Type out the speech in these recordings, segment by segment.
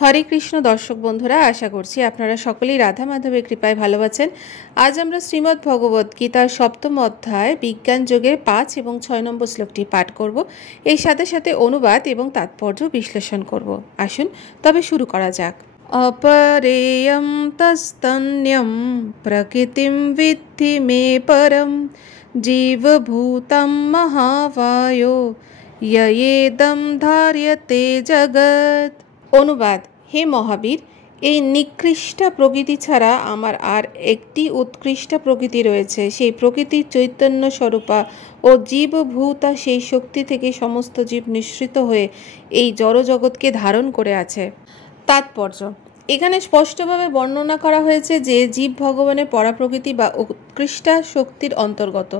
হরে কৃষ্ণ দর্শক বন্ধুরা, আশা করছি আপনারা সকলেই রাধা মাধবের কৃপায় ভালো আছেন। আজ আমরা শ্রীমদ্ ভগবত গীতার ৭ম অধ্যায় বিজ্ঞান যোগের ৫ এবং ৬ নম্বর শ্লোকটি পাঠ করব। এই সাথে সাথে অনুবাদ এবং তাৎপর্য বিশ্লেষণ করব। আসুন তবে শুরু করা যাক। অপরেয়ম তস্তন্যম প্রকৃতিম বিদ্ধি মে পরম জীবভূতম মহাবায়ো ইয়েদম ধার্যতে জগৎ। অনুবাদ: হে মহাবীর, এই নিকৃষ্ট প্রকৃতি ছাড়া আমার আর একটি উৎকৃষ্ট প্রকৃতি রয়েছে। সেই প্রকৃতির চৈতন্য স্বরূপা ও জীবভূতা সেই শক্তি থেকে সমস্ত জীব নিঃসৃত হয়ে এই জড়জগৎকে ধারণ করে আছে। তাৎপর্য: এখানে স্পষ্টভাবে বর্ণনা করা হয়েছে যে জীব ভগবানের পরাপ্রকৃতি বা উৎকৃষ্ট শক্তির অন্তর্গত।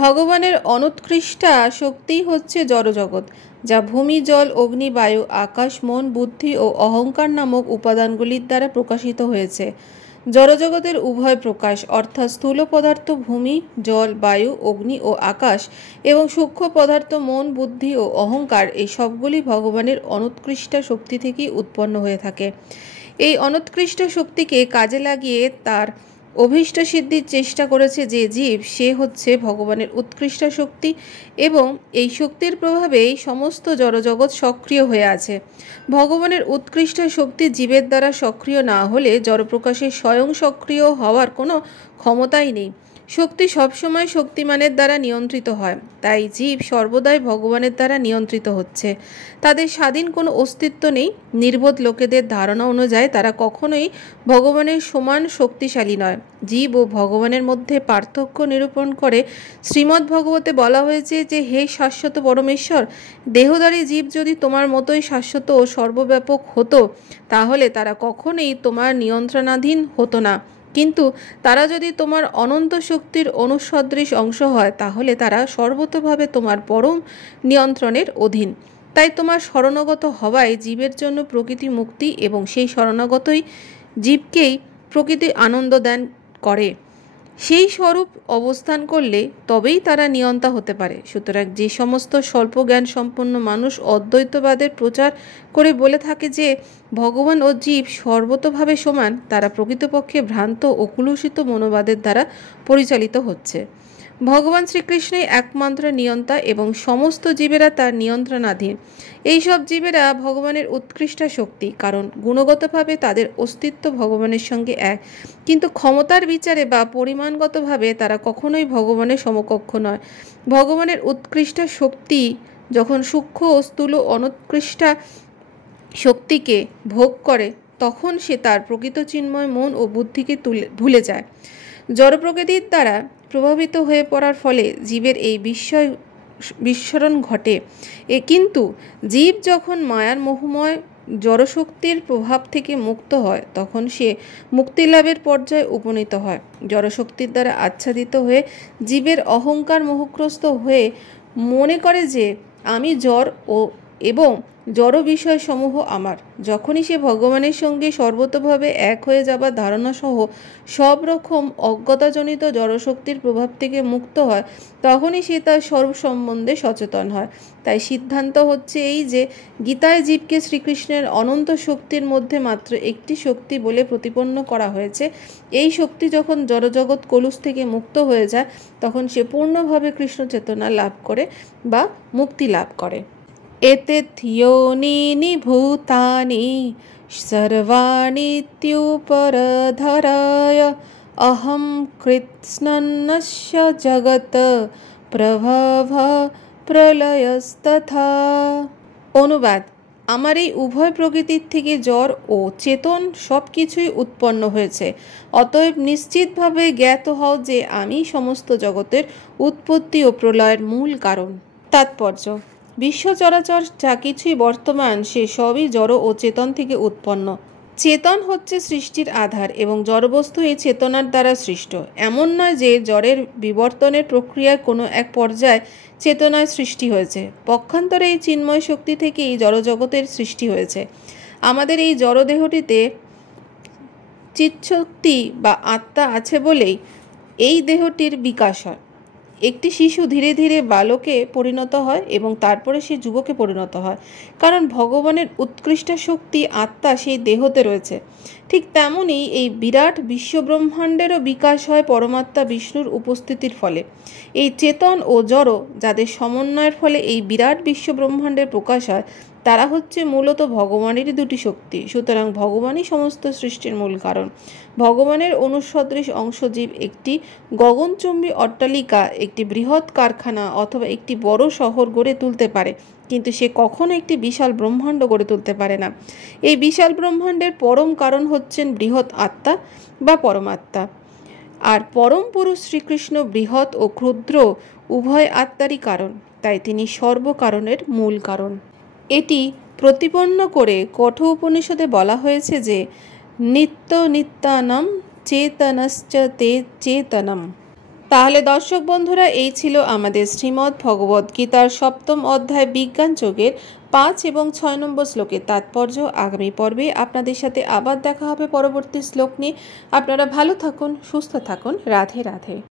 ভগবানের অনুৎকৃষ্ট শক্তি হচ্ছে জড়জগৎ, যা ভূমি, জল, অগ্নি, বায়ু, আকাশ, মন, বুদ্ধি ও অহংকার নামক উপাদানগুলির দ্বারা প্রকাশিত হয়েছে। জড়জগতের উভয় প্রকাশ অর্থাৎ স্থূল পদার্থ ভূমি, জল, বায়ু, অগ্নি ও আকাশ এবং সূক্ষ্ম পদার্থ মন, বুদ্ধি ও অহংকার, এই সবগুলি ভগবানের অনুৎকৃষ্ট শক্তি থেকেই উৎপন্ন হয়ে থাকে। এই অনুৎকৃষ্ট শক্তিকে কাজে লাগিয়ে তার অভীষ্ট সিদ্ধির চেষ্টা করেছে যে জীব, সে হচ্ছে ভগবানের উৎকৃষ্ট শক্তি এবং এই শক্তির প্রভাবেই সমস্ত জড়জগৎ সক্রিয় হয়ে আছে। ভগবানের উৎকৃষ্ট শক্তি জীবের দ্বারা সক্রিয় না হলে জড়প্রকাশে স্বয়ং সক্রিয় হওয়ার কোনো ক্ষমতাই নেই। শক্তি সবসময় শক্তিমানের দ্বারা নিয়ন্ত্রিত হয়, তাই জীব সর্বদাই ভগবানের দ্বারা নিয়ন্ত্রিত হচ্ছে। তাদের স্বাধীন কোনো অস্তিত্ব নেই। নির্বোধ লোকেদের ধারণা অনুযায়ী তারা কখনোই ভগবানের সমান শক্তিশালী নয়। জীব ও ভগবানের মধ্যে পার্থক্য নিরূপণ করে শ্রীমদ্ ভগবতে বলা হয়েছে যে, হে শাশ্বত পরমেশ্বর, দেহধারী জীব যদি তোমার মতোই শাশ্বত ও সর্বব্যাপক হতো তাহলে তারা কখনোই তোমার নিয়ন্ত্রণাধীন হতো না। কিন্তু তারা যদি তোমার অনন্ত শক্তির অনুসদৃশ অংশ হয় তাহলে তারা সর্বতোভাবে তোমার পরম নিয়ন্ত্রণের অধীন। তাই তোমার শরণাগত হওয়ায় জীবের জন্য প্রকৃতি মুক্তি এবং সেই শরণাগতই জীবকেই প্রকৃতি আনন্দ দান করে। সেই স্বরূপ অবস্থান করলে তবেই তারা নিয়ন্তা হতে পারে। সুতরাং যে সমস্ত স্বল্প জ্ঞান সম্পন্ন মানুষ অদ্বৈতবাদের প্রচার করে বলে থাকে যে ভগবান ও জীব সর্বতোভাবে সমান, তারা প্রকৃতপক্ষে ভ্রান্ত ও কুলুষিত মনোবাদের দ্বারা পরিচালিত হচ্ছে। ভগবান শ্রীকৃষ্ণই একমাত্র নিয়ন্তা এবং সমস্ত জীবেরা তার নিয়ন্ত্রণাধীন। এইসব জীবেরা ভগবানের উৎকৃষ্ট শক্তি, কারণ গুণগতভাবে তাদের অস্তিত্ব ভগবানের সঙ্গে এক, কিন্তু ক্ষমতার বিচারে বা পরিমাণগতভাবে তারা কখনোই ভগবানের সমকক্ষ নয়। ভগবানের উৎকৃষ্ট শক্তি যখন সূক্ষ্ম ও স্থূল অনুৎকৃষ্ট শক্তিকে ভোগ করে তখন সে তার প্রকৃত চিন্ময় মন ও বুদ্ধিকে ভুলে যায়। জড় প্রকৃতির দ্বারা প্রভাবিত হয়ে পড়ার ফলে জীবের এই বিস্মরণ ঘটে। কিন্তু জীব যখন মায়ার মোহময় জড়শক্তির প্রভাব থেকে মুক্ত হয় তখন সে মুক্তিলাভের পর্যায়ে উপনীত হয়। জড়শক্তির দ্বারা আচ্ছাদিত হয়ে জীবের অহংকার মোহগ্রস্ত হয়ে মনে করে যে আমি জড় এবং জড় বিষয়সমূহ আমার। যখনই সে ভগবানের সঙ্গে সর্বতোভাবে এক হয়ে যাবার ধারণাসহ সব রকম অজ্ঞতাজনিত জড়শক্তির প্রভাব থেকে মুক্ত হয় তখনই সে তার স্বরূপ সম্বন্ধে সচেতন হয়। তাই সিদ্ধান্ত হচ্ছে এই যে গীতায় জীবকে শ্রীকৃষ্ণের অনন্ত শক্তির মধ্যে মাত্র একটি শক্তি বলে প্রতিপন্ন করা হয়েছে। এই শক্তি যখন জড়জগৎ কলুষ থেকে মুক্ত হয়ে যায় তখন সে পূর্ণভাবে কৃষ্ণ চেতনা লাভ করে বা মুক্তি লাভ করে। এতেথ্যোনীনি ভূতানি সর্বাণীত্যুপরধরায় অহং কৃৎস্নন্নস্য জগৎ প্রভব প্রলয়স্তথা। অনুবাদ: আমার এই উভয় প্রকৃতির থেকে জড় ও চেতন সব কিছুই উৎপন্ন হয়েছে। অতএব নিশ্চিতভাবে জ্ঞাত হও যে আমি সমস্ত জগতের উৎপত্তি ও প্রলয়ের মূল কারণ। তাৎপর্য: বিশ্ব চরাচর যা কিছুই বর্তমান সে সবই জড় ও চেতন থেকে উৎপন্ন। চেতন হচ্ছে সৃষ্টির আধার এবং জড়বস্তু এই চেতনার দ্বারা সৃষ্ট। এমন নয় যে জড়ের বিবর্তনের প্রক্রিয়ায় কোনো এক পর্যায়ে চেতনায় সৃষ্টি হয়েছে। পক্ষান্তরে এই চিন্ময় শক্তি থেকেই জড়জগতের সৃষ্টি হয়েছে। আমাদের এই জড়দেহটিতে চিৎশক্তি বা আত্মা আছে বলেই এই দেহটির বিকাশ হয়। একটি শিশু ধীরে ধীরে বালকে পরিণত হয় এবং তারপরে সে যুবকে পরিণত হয়, কারণ ভগবানের উৎকৃষ্ট শক্তি আত্মা সেই দেহতে রয়েছে। ঠিক তেমনই এই বিরাট বিশ্বব্রহ্মাণ্ডেরও বিকাশ হয় পরমাত্মা বিষ্ণুর উপস্থিতির ফলে। এই চেতন ও জড় যাদের সমন্বয়ের ফলে এই বিরাট বিশ্বব্রহ্মাণ্ডের প্রকাশ হয়, তারা হচ্ছে মূলত ভগবানেরই দুটি শক্তি। সুতরাং ভগবানই সমস্ত সৃষ্টির মূল কারণ। ভগবানের অনুসদৃশ অংশজীব একটি গগনচুম্বী অট্টালিকা, একটি বৃহৎ কারখানা অথবা একটি বড় শহর গড়ে তুলতে পারে, কিন্তু সে কখনো একটি বিশাল ব্রহ্মাণ্ড গড়ে তুলতে পারে না। এই বিশাল ব্রহ্মাণ্ডের পরম কারণ হচ্ছেন বৃহৎ আত্মা বা পরমাত্মা। আর পরম পুরুষ শ্রীকৃষ্ণ বৃহৎ ও ক্ষুদ্র উভয় আত্মারই কারণ, তাই তিনি সর্বকারণের মূল কারণ। এটি প্রতিপন্ন করে কঠোর উপনিষদে বলা হয়েছে যে নিত্য নিত্যানাম চেতনশ্চ তে চেতনম। তাহলে দর্শক বন্ধুরা, এই ছিল আমাদের শ্রীমদ্ ভগবদ গীতার 7ম অধ্যায় বিজ্ঞান যোগের 5 এবং 6 নম্বর শ্লোকের তাৎপর্য। আগামী পর্বে আপনাদের সাথে আবার দেখা হবে পরবর্তী শ্লোক নিয়ে। আপনারা ভালো থাকুন, সুস্থ থাকুন। রাধে রাধে।